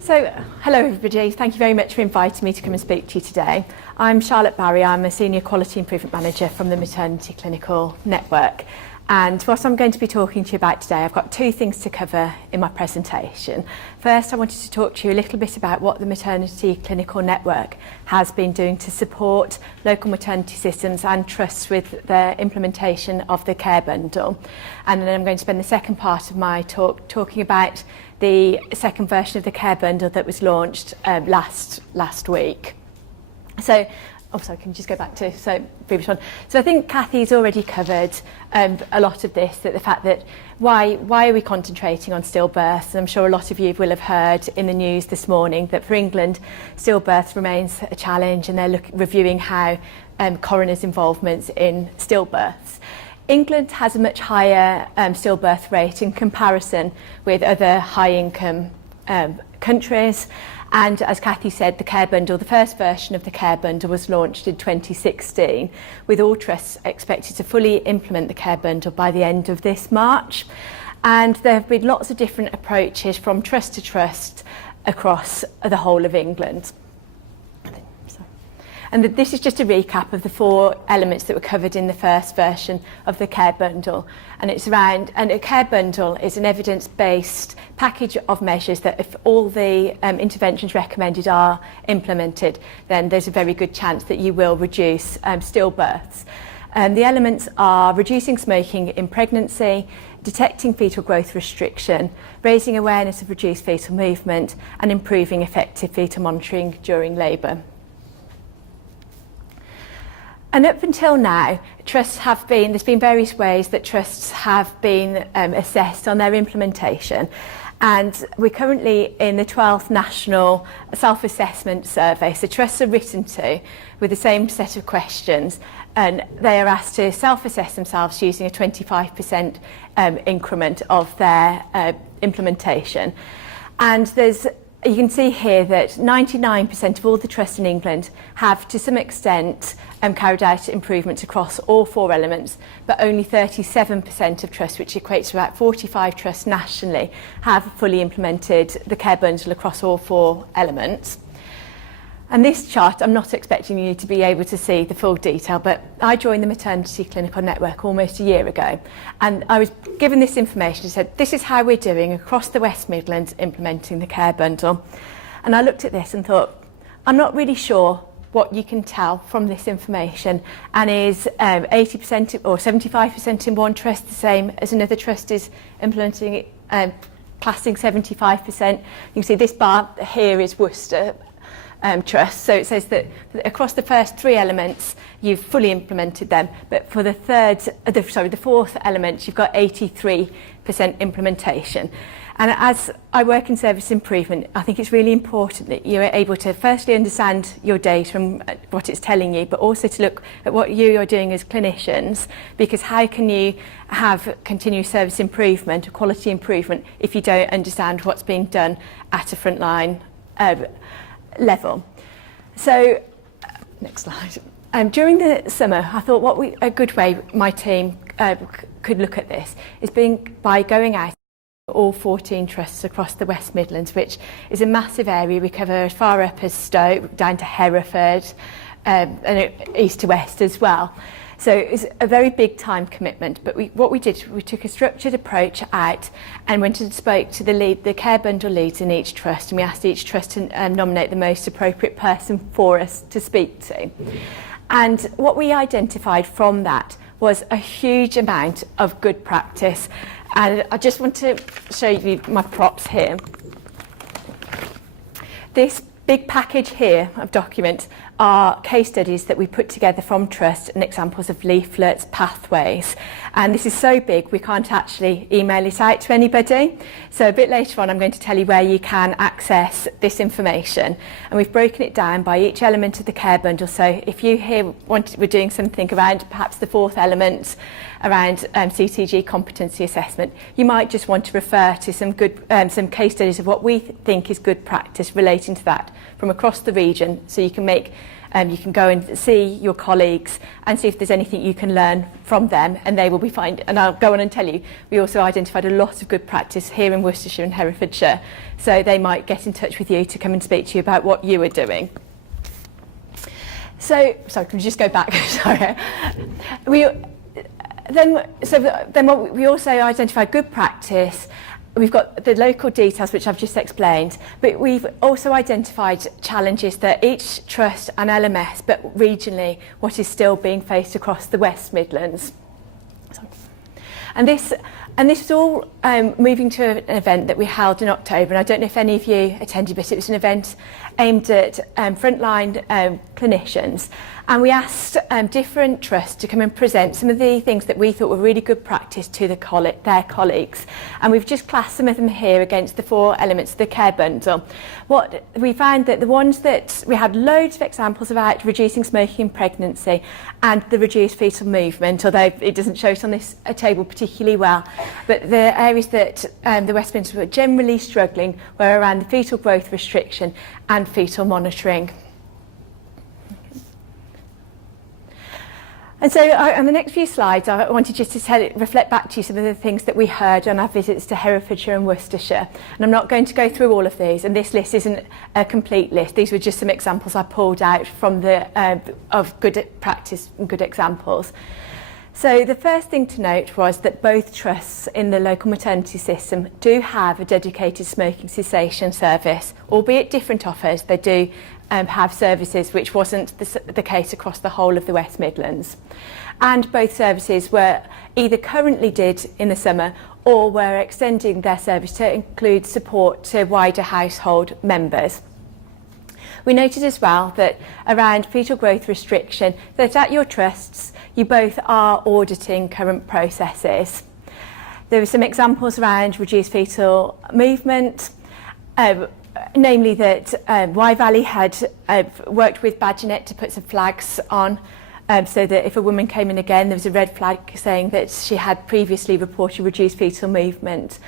So, hello everybody, thank you very much for inviting me to come and speak to you today. I'm Charlotte Barry, I'm a Senior Quality Improvement Manager from the Maternity Clinical Network. And what I'm going to be talking to you about today, I've got two things to cover in my presentation. First, I wanted to talk to you a little bit about what the Maternity Clinical Network has been doing to support local maternity systems and trusts with their implementation of the care bundle. And then I'm going to spend the second part of my talk talking about the second version of the care bundle that was launched last week. So, sorry, can you just go back to previous one? So I think Kathy's already covered a lot of this, that the fact that why are we concentrating on stillbirths? I'm sure a lot of you will have heard in the news this morning that for England, stillbirth remains a challenge, and they're reviewing how coroners' involvement in stillbirths. England has a much higher stillbirth rate in comparison with other high-income countries. And as Kathy said, the care bundle, the first version of the care bundle was launched in 2016, with all trusts expected to fully implement the care bundle by the end of this March. And there have been lots of different approaches from trust to trust across the whole of England. And this is just a recap of the four elements that were covered in the first version of the care bundle. And a care bundle is an evidence-based package of measures that if all the interventions recommended are implemented, then there's a very good chance that you will reduce stillbirths. The elements are reducing smoking in pregnancy, detecting fetal growth restriction, raising awareness of reduced fetal movement, and improving effective fetal monitoring during labour. And up until now, there's been various ways that trusts have been assessed on their implementation. And we're currently in the 12th National Self-Assessment Survey. So trusts are written to with the same set of questions, and they are asked to self-assess themselves using a 25% increment of their implementation. And you can see here that 99% of all the trusts in England have, to some extent, carried out improvements across all four elements, but only 37% of trusts, which equates to about 45 trusts nationally, have fully implemented the care bundle across all four elements. And this chart, I'm not expecting you to be able to see the full detail, but I joined the Maternity Clinical Network almost a year ago, and I was given this information and said, this is how we're doing across the West Midlands implementing the care bundle. And I looked at this and thought, I'm not really sure what you can tell from this information, and is 80% or 75% in one trust the same as another trust is implementing it, classing 75%. You can see this bar here is Worcester trust, so it says that across the first three elements you've fully implemented them, but for the fourth element you've got 83% implementation. And as I work in service improvement, I think it's really important that you're able to firstly understand your data and what it's telling you, but also to look at what you're doing as clinicians, because how can you have continuous service improvement, quality improvement, if you don't understand what's being done at a frontline level. So, next slide. During the summer, I thought a good way my team could look at this is by going out all 14 trusts across the West Midlands, which is a massive area. We cover as far up as Stoke, down to Hereford, and east to west as well. So it's a very big time commitment, but what we did, we took a structured approach out and went and spoke to the care bundle leads in each trust, and we asked each trust to nominate the most appropriate person for us to speak to. And what we identified from that was a huge amount of good practice. And I just want to show you my props here. This big package here of documents are case studies that we put together from trust and examples of leaflets, pathways. And this is so big we can't actually email it out to anybody. So a bit later on I'm going to tell you where you can access this information. And we've broken it down by each element of the care bundle. So if you we're doing something around perhaps the fourth element, around CTG competency assessment, you might just want to refer to some case studies of what we think is good practice relating to that from across the region, so you can make You can go and see your colleagues and see if there's anything you can learn from them, and they will be fine. And I'll go on and tell you, we also identified a lot of good practice here in Worcestershire and Herefordshire, so they might get in touch with you to come and speak to you about what you are doing. So, sorry, can we just go back? Sorry. We also identified good practice. We've got the local details, which I've just explained, but we've also identified challenges that each trust and LMS, but regionally, what is still being faced across the West Midlands. And this was all moving to an event that we held in October, and I don't know if any of you attended, but it was an event aimed at frontline clinicians. And we asked different trusts to come and present some of the things that we thought were really good practice to their colleagues. And we've just classed some of them here against the 4 elements of the care bundle. What we found that the ones that we had loads of examples about reducing smoking in pregnancy and the reduced fetal movement, although it doesn't show it on this table particularly well, but the areas that the West Midlands were generally struggling were around the fetal growth restriction and fetal monitoring. And so on the next few slides, I wanted just to reflect back to you some of the things that we heard on our visits to Herefordshire and Worcestershire. And I'm not going to go through all of these, and this list isn't a complete list. These were just some examples I pulled out from of good practice and good examples. So the first thing to note was that both trusts in the local maternity system do have a dedicated smoking cessation service, albeit different offers. They do have services, which wasn't the case across the whole of the West Midlands. And both services were either currently did in the summer or were extending their service to include support to wider household members. We noted as well that around fetal growth restriction, that at your trusts, you both are auditing current processes. There were some examples around reduced fetal movement, namely that Y Valley had worked with Badgernet to put some flags on so that if a woman came in again, there was a red flag saying that she had previously reported reduced fetal movement.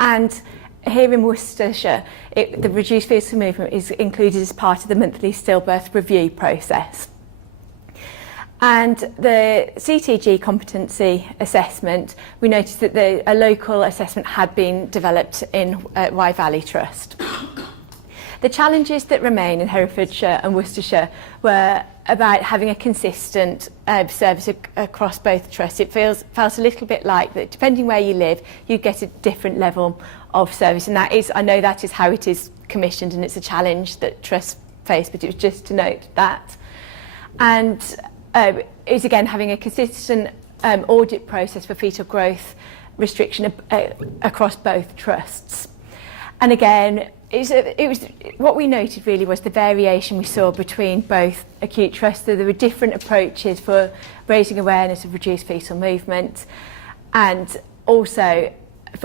And here in Worcestershire, the reduced fetal movement is included as part of the monthly stillbirth review process. And the CTG competency assessment, we noticed that a local assessment had been developed in Y Valley Trust. The challenges that remain in Herefordshire and Worcestershire were about having a consistent service across both trusts. It felt a little bit like that depending where you live, you get a different level of service, and that is, I know that is how it is commissioned, and it's a challenge that trusts face, but it was just to note that. And is again having a consistent audit process for fetal growth restriction across both trusts. And again, it was what we noted really was the variation we saw between both acute trusts. So there were different approaches for raising awareness of reduced fetal movement, and also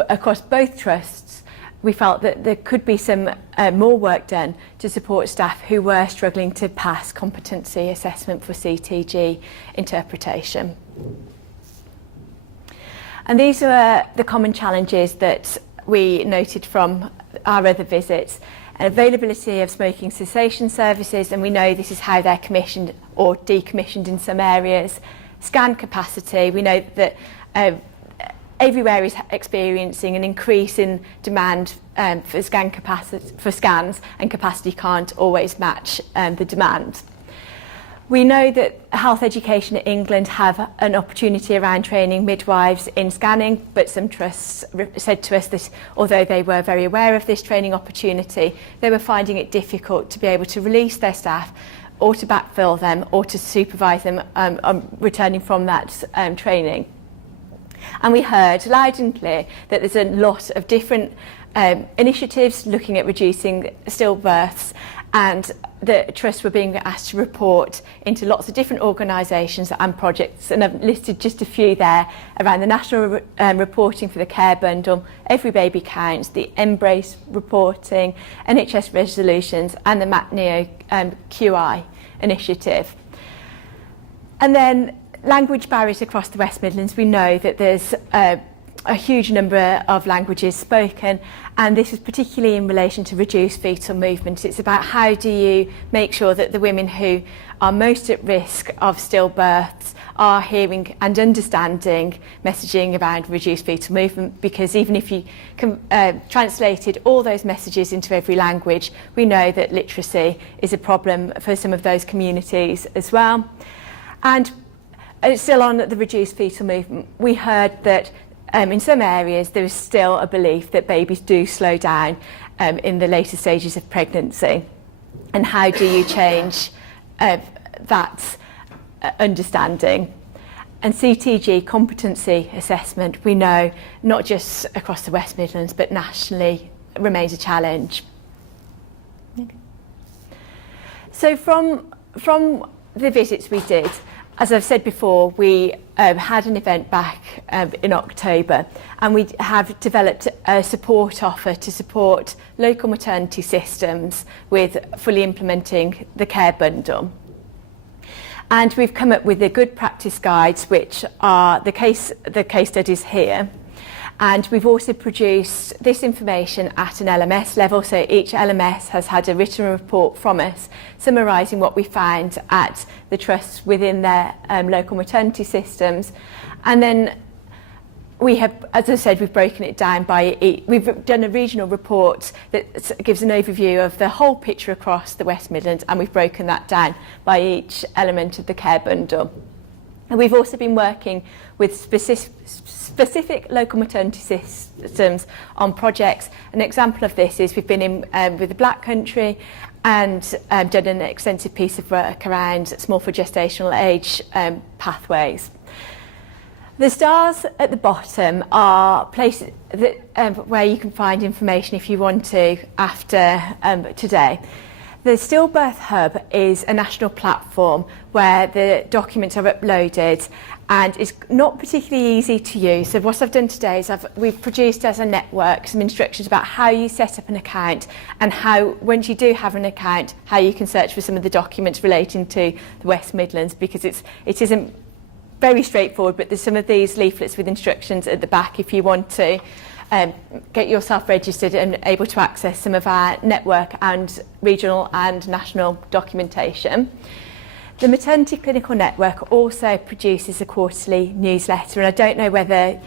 across both trusts we felt that there could be some more work done to support staff who were struggling to pass competency assessment for CTG interpretation. And these were the common challenges that we noted from our other visits. Availability of smoking cessation services, and we know this is how they're commissioned or decommissioned in some areas. Scan capacity, we know that everywhere is experiencing an increase in demand for scans, and capacity can't always match the demand. We know that Health Education in England have an opportunity around training midwives in scanning, but some trusts said to us that although they were very aware of this training opportunity, they were finding it difficult to be able to release their staff or to backfill them or to supervise them on returning from that training. And we heard loud and clear that there's a lot of different initiatives looking at reducing stillbirths, and the trusts were being asked to report into lots of different organisations and projects, and I've listed just a few there around the national reporting for the care bundle, Every Baby Counts, the Embrace reporting, NHS resolutions, and the MATNEO QI initiative. And then language barriers across the West Midlands. We know that there's a huge number of languages spoken, and this is particularly in relation to reduced fetal movement. It's about how do you make sure that the women who are most at risk of stillbirths are hearing and understanding messaging around reduced fetal movement, because even if you translated all those messages into every language, we know that literacy is a problem for some of those communities as well. And still on the reduced fetal movement, we heard that in some areas there is still a belief that babies do slow down in the later stages of pregnancy. And how do you change that understanding? And CTG, competency assessment, we know not just across the West Midlands but nationally remains a challenge. Okay. So from the visits we did, as I've said before, we had an event back in October, and we have developed a support offer to support local maternity systems with fully implementing the care bundle. And we've come up with the good practice guides, which are the case studies here. And we've also produced this information at an LMS level, so each LMS has had a written report from us summarising what we found at the trusts within their local maternity systems. And then we have, as I said, we've broken it down by we've done a regional report that gives an overview of the whole picture across the West Midlands, and we've broken that down by each element of the care bundle. And we've also been working with specific local maternity systems on projects. An example of this is we've been in with the Black Country and done an extensive piece of work around small for gestational age pathways. The stars at the bottom are places that, where you can find information if you want to after today. The Stillbirth Hub is a national platform where the documents are uploaded, and it's not particularly easy to use. So what I've done today is we've produced as a network some instructions about how you set up an account, and how, once you do have an account, how you can search for some of the documents relating to the West Midlands, because it isn't very straightforward, but there's some of these leaflets with instructions at the back if you want to get yourself registered and able to access some of our network and regional and national documentation. The Maternity Clinical Network also produces a quarterly newsletter, and I don't know whether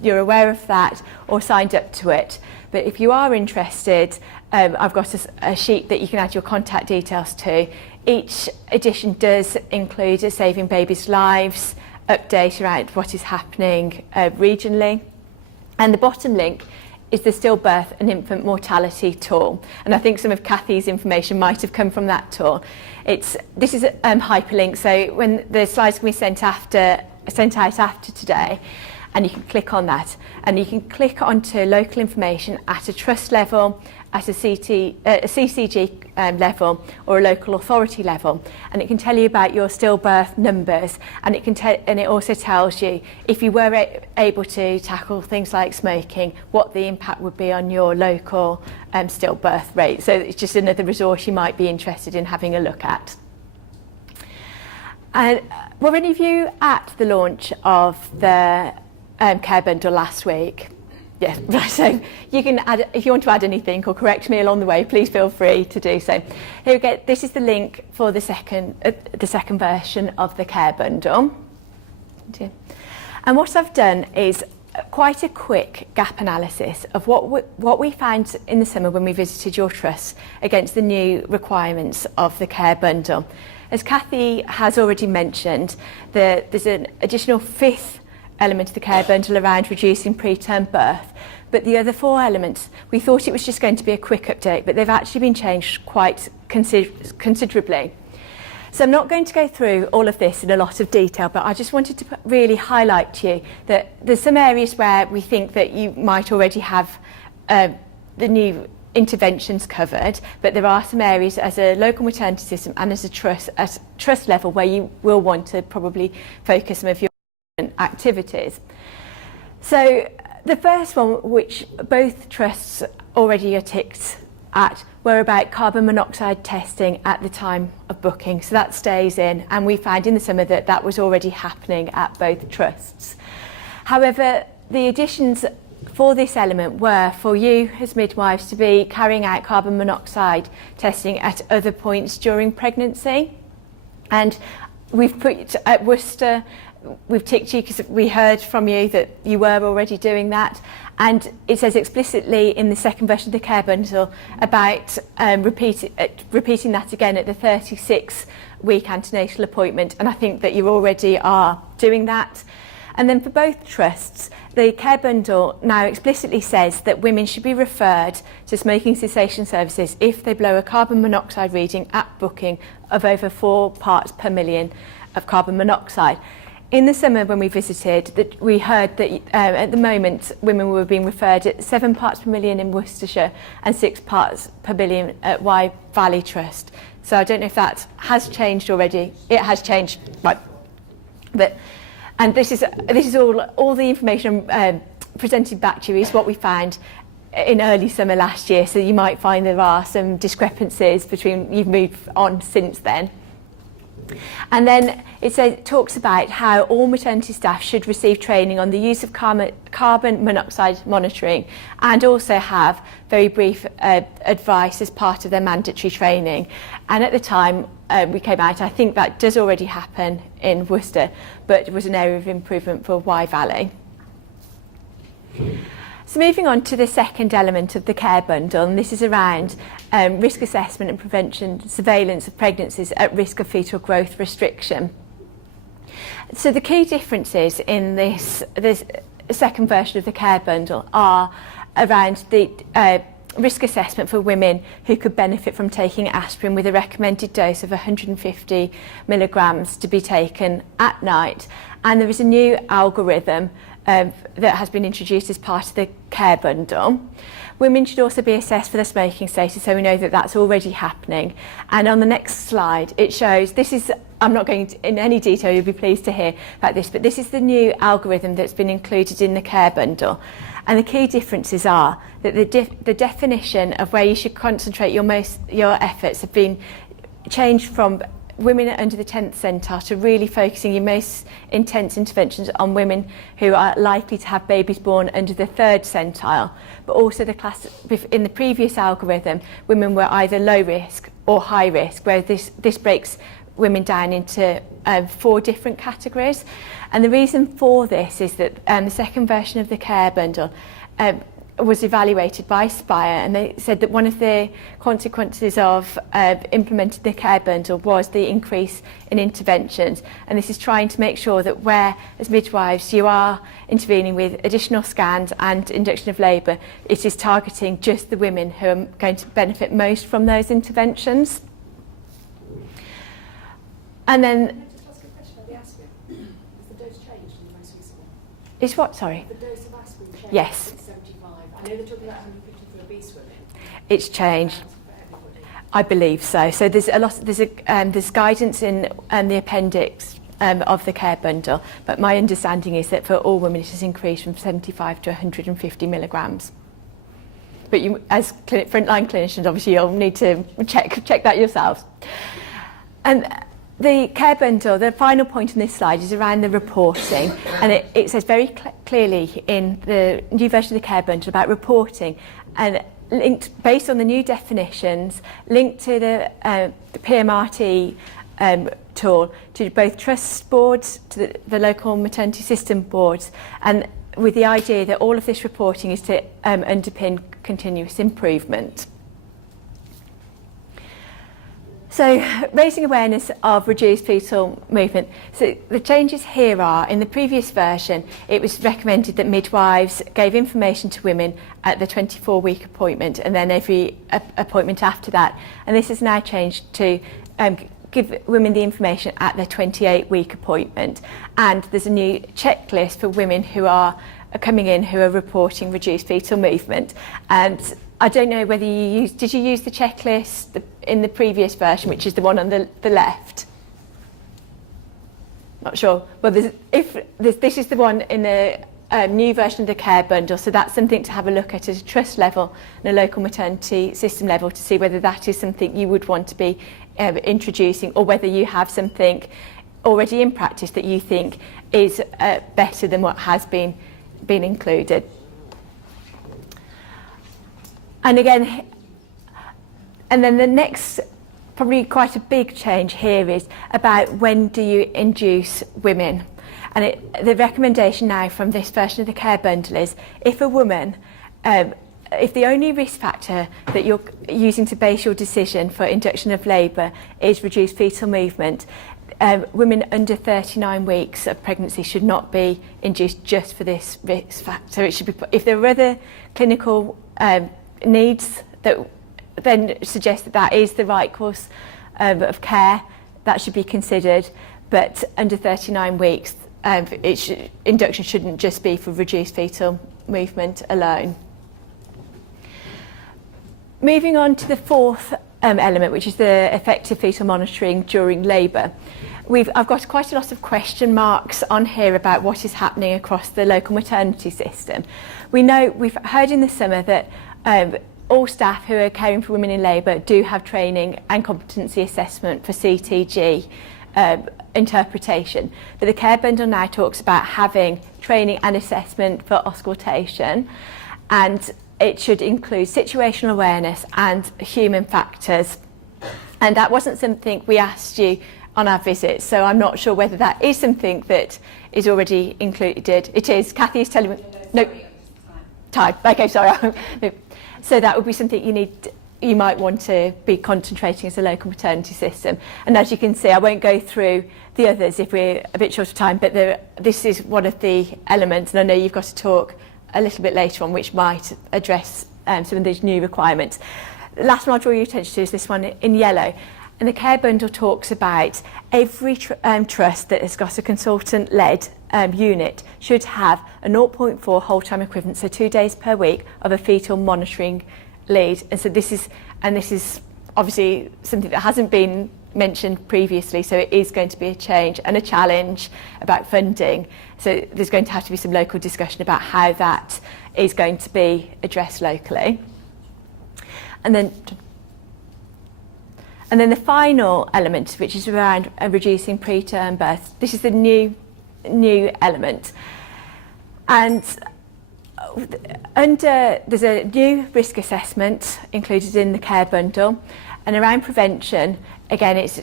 you're aware of that or signed up to it, but if you are interested, I've got a sheet that you can add your contact details to. Each edition does include a Saving Babies' Lives update around what is happening regionally. And the bottom link is the Stillbirth and Infant Mortality tool. And I think some of Kathy's information might have come from that tool. This is a hyperlink, so when the slides can be sent out after today, and you can click on that. And you can click onto local information at a trust level, at a CCG level, or a local authority level, and it can tell you about your stillbirth numbers, and it also tells you if you were able to tackle things like smoking, what the impact would be on your local stillbirth rate. So it's just another resource you might be interested in having a look at. And were any of you at the launch of the care bundle last week? Yes, right, so you can add, if you want to add anything or correct me along the way, please feel free to do so. Here we go, this is the link for the second version of the care bundle. And what I've done is quite a quick gap analysis of what we found in the summer when we visited your trust against the new requirements of the care bundle. As Kathy has already mentioned, there's an additional fifth element of the care bundle around reducing preterm birth, but the other four elements, we thought it was just going to be a quick update, but they've actually been changed quite considerably. So I'm not going to go through all of this in a lot of detail, but I just wanted to really highlight to you that there's some areas where we think that you might already have the new interventions covered, but there are some areas as a local maternity system and as a trust level where you will want to probably focus some of your activities. So the first one, which both trusts already are ticked at, were about carbon monoxide testing at the time of booking. So that stays in, and we found in the summer that that was already happening at both trusts. However, the additions for this element were for you as midwives to be carrying out carbon monoxide testing at other points during pregnancy. And we've put at Worcester, we've ticked you because we heard from you that you were already doing that. And it says explicitly in the second version of the care bundle about repeating that again at the 36-week antenatal appointment. And I think that you already are doing that. And then for both trusts, the care bundle now explicitly says that women should be referred to smoking cessation services if they blow a carbon monoxide reading at booking of over 4 parts per million of carbon monoxide. In the summer when we visited, that we heard that at the moment women were being referred at 7 parts per million in Worcestershire and 6 parts per million at Wye Valley Trust. So I don't know if that has changed already. It has changed, right? And this is all the information presented back to you is what we found in early summer last year. So you might find there are some discrepancies between you've moved on since then. And then it talks about how all maternity staff should receive training on the use of carbon monoxide monitoring and also have very brief advice as part of their mandatory training. And at the time we came out, I think that does already happen in Worcester, but it was an area of improvement for Wye Valley. So moving on to the second element of the care bundle, and this is around risk assessment and prevention, surveillance of pregnancies at risk of fetal growth restriction. So the key differences in this second version of the care bundle are around the risk assessment for women who could benefit from taking aspirin with a recommended dose of 150 milligrams to be taken at night. And there is a new algorithm that has been introduced as part of the care bundle. Women should also be assessed for their smoking status, so we know that that's already happening. And on the next slide, it shows, I'm not going in any detail, you'll be pleased to hear about this, but this is the new algorithm that's been included in the care bundle. And the key differences are that the definition of where you should concentrate your efforts have been changed from women under the 10th centile to really focusing your most intense interventions on women who are likely to have babies born under the 3rd centile. But also in the previous algorithm, women were either low risk or high risk, where this breaks women down into 4 different categories. And the reason for this is that the second version of the care bundle was evaluated by Spire, and they said that one of the consequences of implementing the care bundle was the increase in interventions. And this is trying to make sure that where, as midwives, you are intervening with additional scans and induction of labour, it is targeting just the women who are going to benefit most from those interventions. And then... Can I just ask a question about the aspirin? Has the dose changed in the most recent one? Is what, sorry? The dose of aspirin changed. Yes. It's 75. I know they're talking about 150 for obese women. It's changed. For everybody. I believe so. So there's guidance in the appendix of the care bundle, but my understanding is that for all women it has increased from 75 to 150 milligrams. But you, as frontline clinicians, obviously you'll need to check that yourselves. And the care bundle, the final point on this slide is around the reporting, and it says very clearly in the new version of the care bundle about reporting, and linked based on the new definitions, linked to the PMRT tool, to both trust boards, to the local maternity system boards, and with the idea that all of this reporting is to underpin continuous improvement. So, raising awareness of reduced fetal movement. So the changes here are, in the previous version, it was recommended that midwives gave information to women at the 24-week appointment and then every appointment after that. And this has now changed to give women the information at the 28-week appointment. And there's a new checklist for women who are coming in who are reporting reduced fetal movement. And I don't know whether did you use the checklist in the previous version, which is the one on the left? Not sure. Well, this is the one in the new version of the care bundle, so that's something to have a look at a trust level and a local maternity system level to see whether that is something you would want to be introducing, or whether you have something already in practice that you think is better than what has been been included. And again, and then the next, probably quite a big change here is about when do you induce women. And the recommendation now from this version of the care bundle is if a woman, if the only risk factor that you're using to base your decision for induction of labour is reduced fetal movement, women under 39 weeks of pregnancy should not be induced just for this risk factor. It should be, if there are other clinical needs that then suggest that that is the right course of care, that should be considered. But under 39 weeks, induction shouldn't just be for reduced fetal movement alone. Moving on to the fourth element, which is the effective fetal monitoring during labour. I've got quite a lot of question marks on here about what is happening across the local maternity system. We've heard in the summer that all staff who are caring for women in labour do have training and competency assessment for CTG interpretation. But the care bundle now talks about having training and assessment for auscultation, and it should include situational awareness and human factors. And that wasn't something we asked you on our visit, so I'm not sure whether that is something that is already included. It is. Kathy is telling me. No. Time. Okay, sorry. No. So that would be something you might want to be concentrating as a local maternity system. And as you can see, I won't go through the others if we're a bit short of time, but this is one of the elements, and I know you've got to talk a little bit later on, which might address some of these new requirements. The last one I'll draw your attention to is this one in yellow. And the care bundle talks about every trust that has got a consultant-led unit should have a 0.4 whole-time equivalent, so 2 days per week, of a fetal monitoring lead. And so this is obviously something that hasn't been mentioned previously, so it is going to be a change and a challenge about funding. So there's going to have to be some local discussion about how that is going to be addressed locally. And then the final element, which is around reducing preterm births. This is the new element. And there's a new risk assessment included in the care bundle. And around prevention, again, it's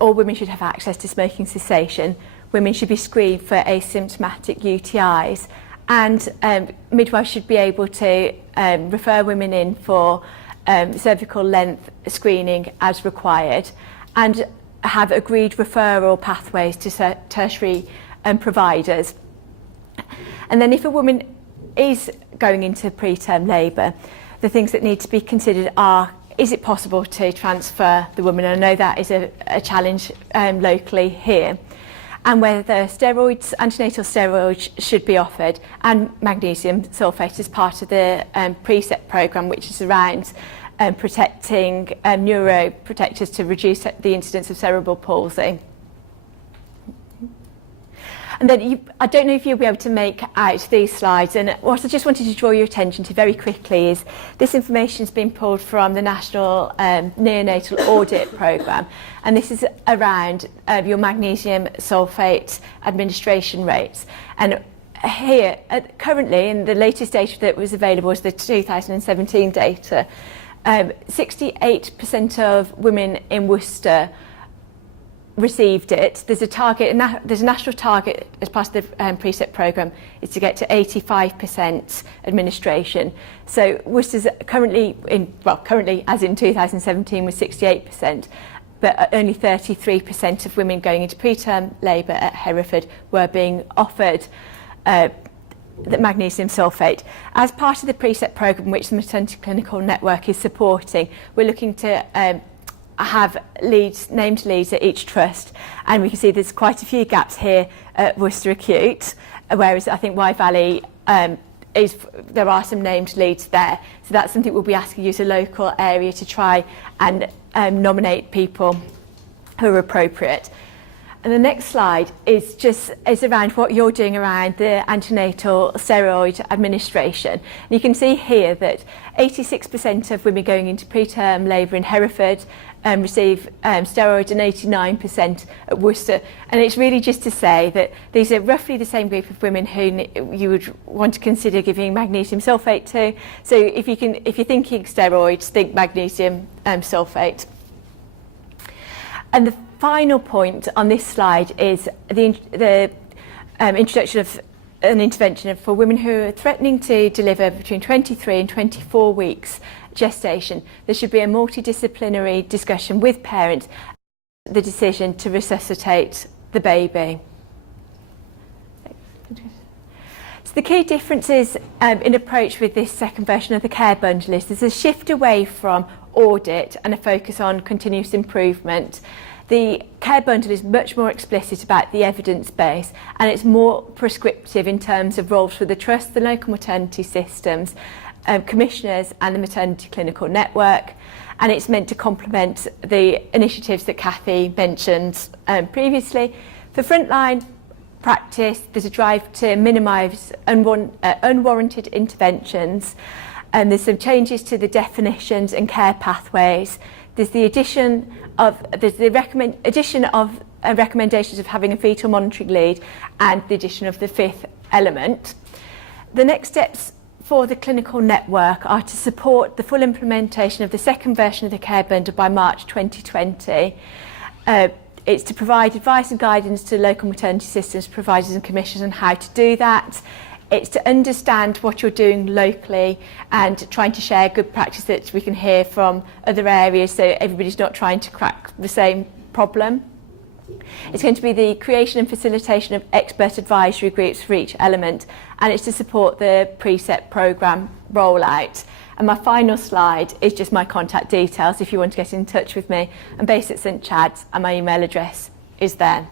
all women should have access to smoking cessation. Women should be screened for asymptomatic UTIs. And midwives should be able to refer women in for cervical length screening as required, and have agreed referral pathways to tertiary providers. And then if a woman is going into preterm labour, the things that need to be considered are, is it possible to transfer the woman? And I know that is a challenge locally here. And whether steroids, antenatal steroids should be offered, and magnesium sulfate as part of the precept programme, which is around protecting neuroprotectors to reduce the incidence of cerebral palsy. And then I don't know if you'll be able to make out these slides, and what I just wanted to draw your attention to very quickly is this information has been pulled from the National Neonatal Audit Programme, and this is around your magnesium sulfate administration rates. And here, currently, in the latest data that was available was the 2017 data, 68% of women in Worcester received it. There's a national target as part of the precept programme is to get to 85% administration. So Worcester's currently as in 2017 was 68%, but only 33% of women going into preterm labour at Hereford were being offered the magnesium sulfate. As part of the precept programme, which the Maternity Clinical Network is supporting, we're looking to have named leads at each trust, and we can see there's quite a few gaps here at Worcester Acute, whereas I think Wye Valley there are some named leads there. So that's something we'll be asking you as a local area to try and nominate people who are appropriate. And the next slide is around what you're doing around the antenatal steroid administration. And you can see here that 86% of women going into preterm labour in Hereford receive steroids, and 89% at Worcester. And it's really just to say that these are roughly the same group of women who you would want to consider giving magnesium sulfate to. So if you're thinking steroids, think magnesium sulfate. And the final point on this slide is the introduction of an intervention for women who are threatening to deliver between 23 and 24 weeks gestation. There should be a multidisciplinary discussion with parents, the decision to resuscitate the baby. So the key differences in approach with this second version of the care bundle is there's a shift away from audit and a focus on continuous improvement. The care bundle is much more explicit about the evidence base, and it's more prescriptive in terms of roles for the trust, the local maternity systems, commissioners and the maternity clinical network. And it's meant to complement the initiatives that Kathy mentioned previously. For frontline practice, there's a drive to minimise unwarranted interventions, and there's some changes to the definitions and care pathways. There's the addition of recommendations of having a fetal monitoring lead and the addition of the fifth element. The next steps for the clinical network are to support the full implementation of the second version of the care bundle by March 2020. It's to provide advice and guidance to local maternity systems providers and commissioners on how to do that. It's to understand what you're doing locally and trying to share good practice that we can hear from other areas so everybody's not trying to crack the same problem. It's going to be the creation and facilitation of expert advisory groups for each element, and it's to support the precept programme rollout. And my final slide is just my contact details if you want to get in touch with me. I'm based at St Chad's and my email address is there.